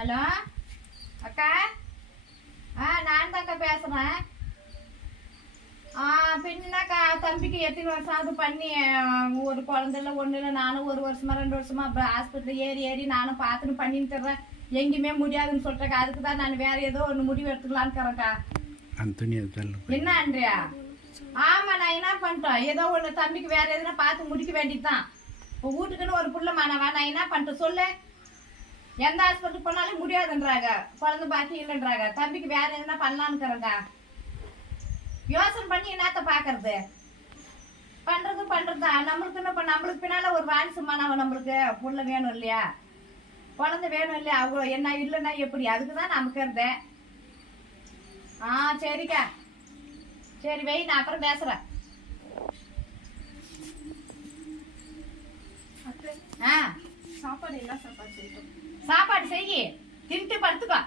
Hello? அக்கா? ஆ நான் தாக்கா பேசுகிறேன் ஆ பின்னாக்கா தம்பிக்கு எத்தனை வருஷம் ஆகுது? பண்ணி ஒரு குழந்தைல ஒன்றும் இல்லை. நானும் ஒரு வருஷமா ரெண்டு வருஷமா ஹாஸ்பிட்டல் ஏறி ஏறி நானும் பார்த்துன்னு பண்ணின்னு தர்றேன். எங்கேயுமே முடியாதுன்னு சொல்லிட்டேக்கா அதுக்கு தான் நான் வேற ஏதோ ஒன்று முடிவு எடுத்துக்கலான்னு அதில் என்ன அன்றியா? ஆமா நான் என்ன பண்ணிட்டோம்? ஏதோ ஒண்ணு தம்பிக்கு வேற எதுனா பார்த்து முடிக்க வேண்டியதுதான். இப்போ வீட்டுக்குன்னு ஒரு புள்ள மாணவா நான் என்ன பண்ணிட்டேன் சொல்லு. எந்த ஹாஸ்பிட்டல் போனாலும் முடியாதுன்றாங்க. குழந்தை பாக்கி இல்லைன்றாங்க. தம்பிக்கு வேற எதுனா பண்ணலான்னுக்குறங்க யோசனை பண்ணி என்னத்த பாக்குறது? பண்றது பண்றதுதான். நம்மளுக்குன்னு இப்போ நம்மளுக்கு பின்னால ஒரு வாரிசு மாணவன் நம்மளுக்கு புள்ள வேணும் இல்லையா? குழந்தை வேணும் இல்லையா? அவங்க என்ன இல்லைன்னா எப்படி? அதுக்கு தான் நமக்கு இருந்தேன் ஆ சரிக்கா. சரி வை நான் அப்புறம் பேசுறேன். ஆ. சாப்பாடு என்ன சாப்பாடு செய்யட்டும்? சாப்பாடு செய் தின்ட்டு படுத்துக்கோ.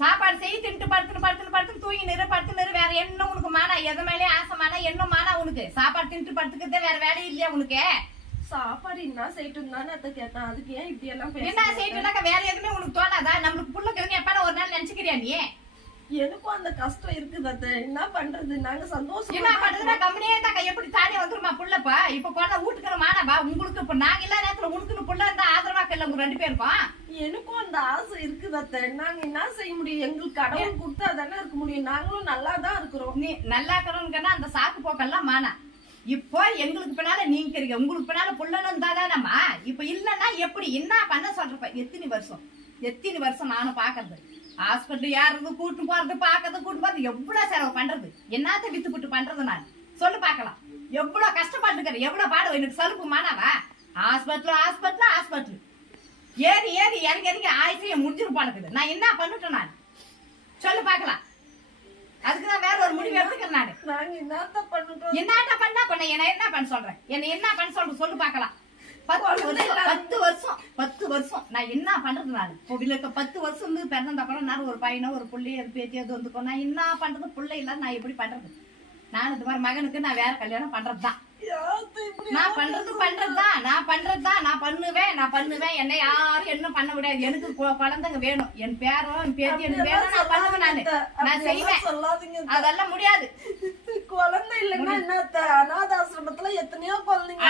சாப்பாடு செய் தின்ட்டு படுத்துன்னு படுத்துன்னு படுத்துன்னு தூங்கி நிறு படுத்து நிறு. வேற என்ன உனக்கு மானா எது மேலே ஆசை மானா என்ன மானா உனக்கு? சாப்பாடு தின்ட்டு படுத்துக்கிறதே வேற வேலை இல்லையா உனக்கு? சாப்பாடு என்ன செய்யட்டும் தானே அத்தை கேட்டேன் அதுக்கு ஏன் இப்படி எல்லாம் என்ன செய்யணும்னாக்கா வேற எதுவுமே உனக்கு தோணாதா? நம்மளுக்கு புள்ள கிழங்கு எப்ப ஒரு நாள் நினைச்சுக்கிறியா நீ? எனக்கும் அந்த கஷ்டம் இருக்குது அத்தை. என்ன பண்றது? நாங்க சந்தோஷமா என்ன பண்றதுன்னா கம்பெனியே தாக்கா. எப்படி தானே வந்துருமா புள்ளப்பா இப்ப குழந்தை வீட்டுக்கு மானவா உங்களுக்கு இப்ப நாங்க இல்ல நேரத்துல உனக்குன்னு புள்ள இருந்தா ஆதரவாக்க இல்ல உங்க ரெண்டு பேருக்கும் எனக்கும் அந்த ஆசை இருக்குது அத்தை. நாங்க என்ன செய்ய முடியும்? எங்களுக்கு கடவுள் கொடுத்தா தானே இருக்க முடியும். நாங்களும் நல்லா தான் இருக்கிறோம். நீ நல்லா இருக்கிறவனுக்குன்னா அந்த சாக்கு போக்கெல்லாம் மானா. இப்போ எங்களுக்கு பின்னால நீங்க இருக்கீங்க உங்களுக்கு பின்னால புள்ளன்னு இருந்தாதானம்மா இப்ப இல்லன்னா எப்படி? என்ன பண்ண சொல்றப்ப? எத்தனை வருஷம்? எத்தனை வருஷம் நானும் பாக்குறது ஹாஸ்பிட்டல் யாருக்கு கூட்டு போறது பாக்குறது கூட்டு போறது எவ்வளவு செலவு பண்றது? என்னத்த வித்து புட்டு பண்றது நான்? சொல்லு பார்க்கலாம். எவ்வளவு கஷ்டப்பட்டுக்கிறேன் எவ்வளவு பாடு? எனக்கு சலுப்பு மானாவா? Hospital hospital hospital. ஏறி ஏறி இறங்கி இறங்கி ஆயுசையும் முடிஞ்சிரு பழக்குது நான் என்ன பண்ணிட்டேன் நான்? சொல்லு பார்க்கலாம். அதுக்கு நான் வேற ஒரு முடிவு எடுத்துக்கிறேன் நான். நாங்க என்னத்த பண்ணிட்டோம்? என்னட்ட பண்ணா பண்ண என்ன என்ன பண்ண சொல்றேன்? என்ன என்ன பண்ண சொல்ற சொல்லு பார்க்கலாம். பத்து வருஷம் பத்து வருஷம் பத்து வருஷம். நான் என்ன பண்றது நான்? கோவிலுக்கு பத்து வருஷம் வந்து பிறந்த அப்புறம் நான் ஒரு பையனோ ஒரு புள்ளையோ ஒரு பேத்தியோ அது வந்துக்கோ நான் என்ன பண்றது? புள்ளை இல்ல நான் எப்படி பண்றது? நான் இது மாதிரி மகனுக்கு நான் வேற கல்யாணம் பண்றதுதான். யாத்த இப்படி நான் பண்றது பண்றதுதான். நான் பண்றதுதான். நான் பண்ணுவேன். நான் பண்ணுவேன். என்ன யாரும் என்ன பண்ண முடியாது. எனக்கு குழந்தைங்க வேணும். என் பேரோ என் பேத்தி எனக்கு வேணும் நான் பண்ணுவேன் நானு. நான் செய்வேன். அதெல்லாம் முடியாது. குழந்தை இல்லைன்னா என்னத்த அநாத ஆசிரமத்துல எத்தனையோ குழந்தைங்க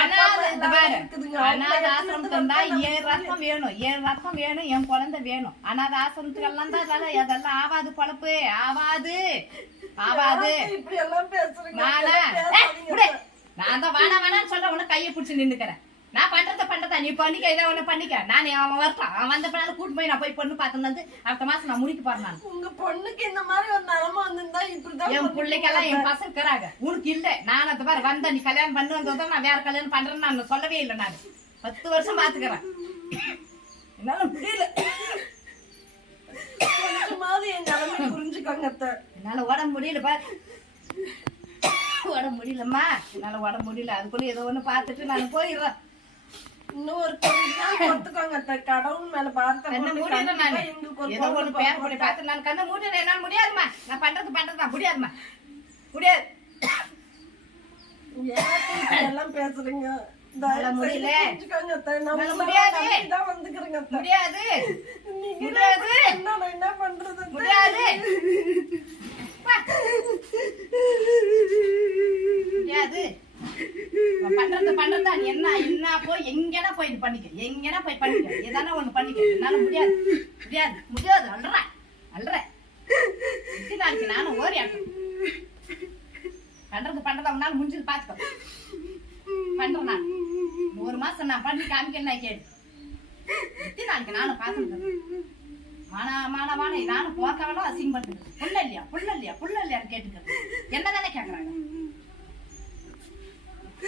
அவங்கள ஆசிரமத்துல ஏழு ரத்தம் வேணும்? ஏழு ரத்தம் வேணும்? என் குழந்தை வேணும். அனாதை ஆசிரமத்துக்கு எல்லாம் தான் அதெல்லாம் அதெல்லாம் ஆவாது பொழப்பு. ஆவாது. ஆவாது. இப்படி எல்லாம் பேசுறீங்க? நானா தான் வேணாம் வேணாம்னு சொல்ல உனக்கு கையை பிடிச்சி நின்னுக்கிறேன். நான் பண்றத பண்றதா நீ பண்ணிக்க இதை ஒண்ணு பண்ணிக்க. நான் அவன் வரட்டான் அவன் வந்த பின்னால கூட்டு போய் நான் போய் பொண்ணு பார்த்தேன் வந்து அடுத்த மாசம் நான் முடிக்க போறேன் நான். உங்க பொண்ணுக்கு இந்த மாதிரி ஒரு நிலைமை வந்திருந்தா இப்படிதான் என். பிள்ளைக்கெல்லாம் என் பசங்க இருக்கிறாங்க. உனக்கு இல்ல. நான் அந்த மாதிரி வந்த நீ கல்யாணம் பண்ணு வந்ததான் நான் வேற கல்யாணம் பண்றேன்னு நான் சொல்லவே இல்லை நான். பத்து வருஷம் பாத்துக்கிறேன் என்னால முடியல. கொஞ்சமாவது என் நிலைமை புரிஞ்சுக்கோங்க. என்னால உடம்பு முடியல பாரு. உடம்பு முடியலம்மா என்னால உடம்பு முடியல அதுக்குள்ள ஏதோ ஒண்ணு பார்த்துட்டு நான் போயிடுறேன். இன்னும் ஒரு அத்தை. கடவுள் மேல பார்த்த நானு. கண்ணு மூடிடுறேன். என்னால முடியாதும்மா. நான் பண்றது பண்றதுதான் முடியாதும்மா. முடியாது. எல்லாம் பேசுறீங்க? முடியல. முடியாது. முடியாது. என்ன பண்றது. முடியாது நான் பண்றது பண்றதா நீ என்ன என்ன போய் எங்கேனா போய் இது பண்ணிக்க எங்கேனா போய் பண்ணிக்க. எதானா ஒண்ணு பண்ணிக்க. என்னால முடியாது. முடியாது. முடியாது. அல்ற அல்ற எத்தனை நாளைக்கு நானும் ஓரி ஆட்டம். பண்றது பண்றது அவனால முடிஞ்சது பாத்துக்கோ. பண்றேன் நான். ஒரு மாசம் நான் பண்ணி என்ன கேடு எத்தனை நாளைக்கு நானும் பாத்துக்கிறேன் மானா மானா மானா நானும் போக்கவனும் அசிங்கப்படுத்துறது புள்ள இல்லையா? புள்ள இல்லையா? புள்ள இல்லையான்னு கேட்டுக்கிறது. என்னதானே கேக்குறாங்க?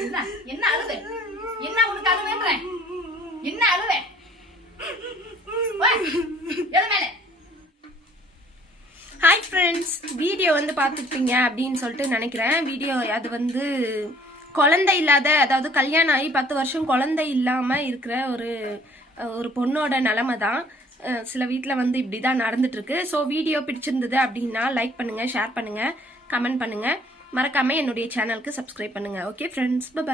என்ன? என்ன அழுது? என்ன உனக்கு அழுவேன்றேன் என்ன அழுவே? ஹாய் ஃப்ரெண்ட்ஸ் வீடியோ வந்து பார்த்துருப்பீங்க அப்படின்னு சொல்லிட்டு நினைக்கிறேன். வீடியோ அது வந்து குழந்தை இல்லாத அதாவது கல்யாணம் ஆகி பத்து வருஷம் குழந்தை இல்லாமல் இருக்கிற ஒரு ஒரு பொண்ணோட நிலமை தான். சில வீட்டில் வந்து இப்படி தான் நடந்துட்டுருக்கு. ஸோ வீடியோ பிடிச்சிருந்தது அப்படின்னா லைக் பண்ணுங்கள் ஷேர் பண்ணுங்கள் கமெண்ட் பண்ணுங்கள் மறக்காமல் என்னுடைய சேனலுக்கு சப்ஸ்கிரைப் பண்ணுங்கள் ஓகே ஃப்ரெண்ட்ஸ் பாய்